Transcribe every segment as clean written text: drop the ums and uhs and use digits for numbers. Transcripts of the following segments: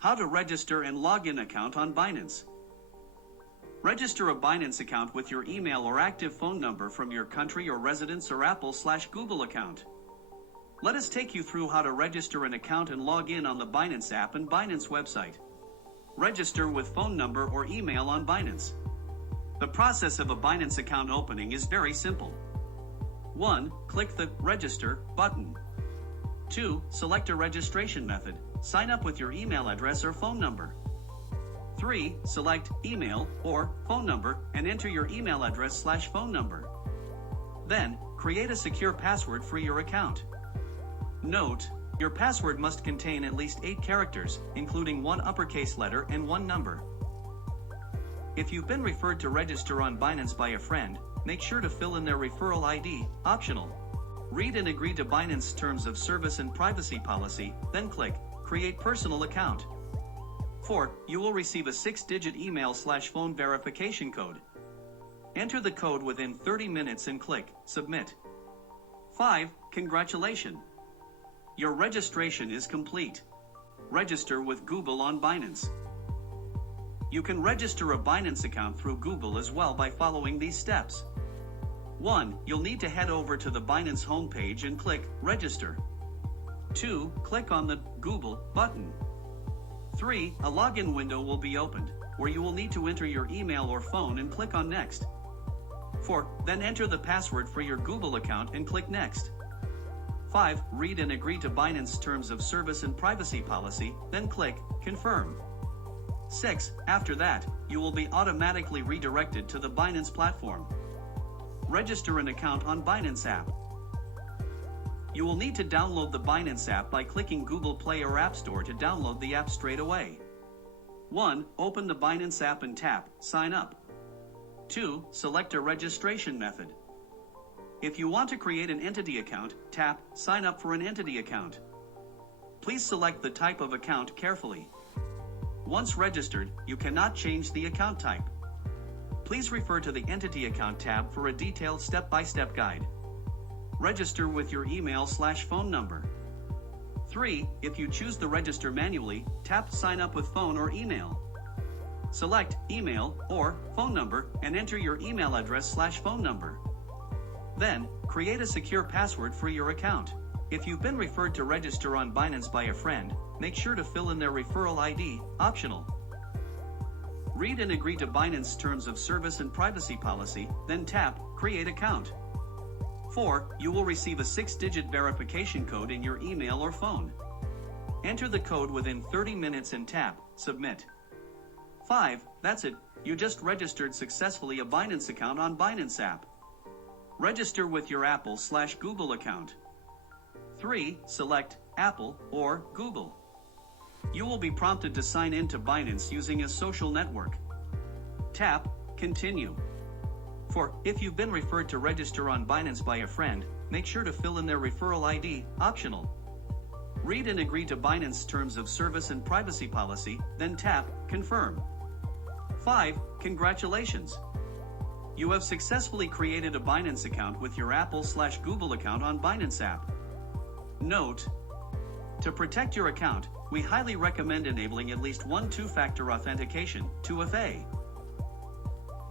How to register and login account on Binance. Register a Binance account with your email or active phone number from your country or residence or Apple/Google account. Let us take you through how to register an account and log in on the Binance app and Binance website. Register with phone number or email on Binance. The process of a Binance account opening is very simple. 1. Click the Register button. 2. Select a registration method. Sign up with your email address or phone number. 3. Select email or phone number and enter your email address/phone number. Then, create a secure password for your account. Note, your password must contain at least 8 characters, including 1 uppercase letter and 1 number. If you've been referred to register on Binance by a friend, make sure to fill in their referral ID, optional. Read and agree to Binance Terms of Service and Privacy Policy, then click Create Personal Account. 4. You will receive a 6-digit email/phone verification code. Enter the code within 30 minutes and click Submit. 5. Congratulations! Your registration is complete. Register with Google on Binance. You can register a Binance account through Google as well by following these steps. 1. You'll need to head over to the Binance homepage and click Register. 2. Click on the Google button. 3. A login window will be opened, where you will need to enter your email or phone and click on Next. 4. Then enter the password for your Google account and click Next. 5. Read and agree to Binance Terms of Service and Privacy Policy, then click Confirm. 6. After that, you will be automatically redirected to the Binance platform. Register an account on Binance app. You will need to download the Binance app by clicking Google Play or App Store to download the app straight away. 1. Open the Binance app and tap Sign Up. 2. Select a registration method. If you want to create an entity account, tap Sign Up for an entity account. Please select the type of account carefully. Once registered, you cannot change the account type. Please refer to the Entity Account tab for a detailed step-by-step guide. Register with your email/phone number. 3. If you choose to register manually, tap Sign Up with phone or email. Select email or phone number and enter your email address/phone number. Then, create a secure password for your account. If you've been referred to register on Binance by a friend, make sure to fill in their referral ID, optional. Read and agree to Binance Terms of Service and Privacy Policy, then tap Create Account. 4. You will receive a 6-digit verification code in your email or phone. Enter the code within 30 minutes and tap Submit. 5. That's it, you just registered successfully a Binance account on Binance app. Register with your Apple/Google account. 3. Select Apple or Google. You will be prompted to sign in to Binance using a social network. Tap Continue. 4. If you've been referred to register on Binance by a friend, make sure to fill in their referral ID, optional. Read and agree to Binance Terms of Service and Privacy Policy, then tap Confirm. 5. Congratulations! You have successfully created a Binance account with your Apple/Google account on Binance app. Note: to protect your account, we highly recommend enabling at least one two-factor authentication, 2FA.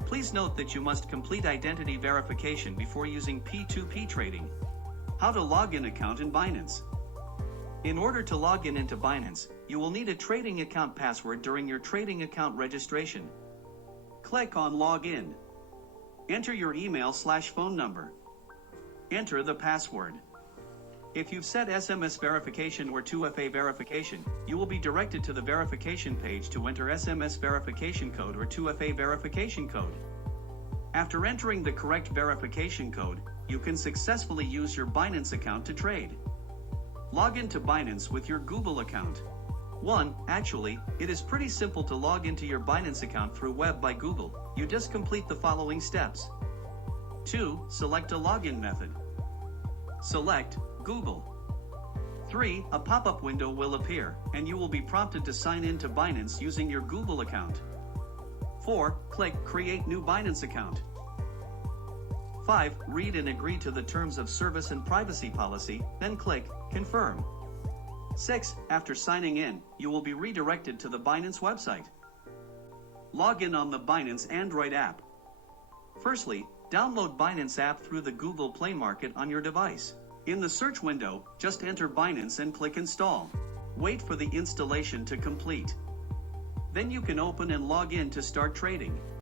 Please note that you must complete identity verification before using P2P trading. How to log in account in Binance. In order to log in into Binance, you will need a trading account password during your trading account registration. Click on Login. Enter your email/phone number. Enter the password. If you've set SMS verification or 2FA verification, you will be directed to the verification page to enter SMS verification code or 2FA verification code. After entering the correct verification code, you can successfully use your Binance account to trade. Log into Binance with your Google account. 1. Actually, it is pretty simple to log into your Binance account through Web by Google. You just complete the following steps. 2. Select a login method. Select Google. 3. A pop-up window will appear, and you will be prompted to sign in to Binance using your Google account. 4. Click Create New Binance Account. 5. Read and agree to the Terms of Service and Privacy Policy, then click Confirm. 6. After signing in, you will be redirected to the Binance website. Log in on the Binance Android app. Firstly, download Binance app through the Google Play Market on your device. In the search window, just enter Binance and click Install. Wait for the installation to complete. Then you can open and log in to start trading.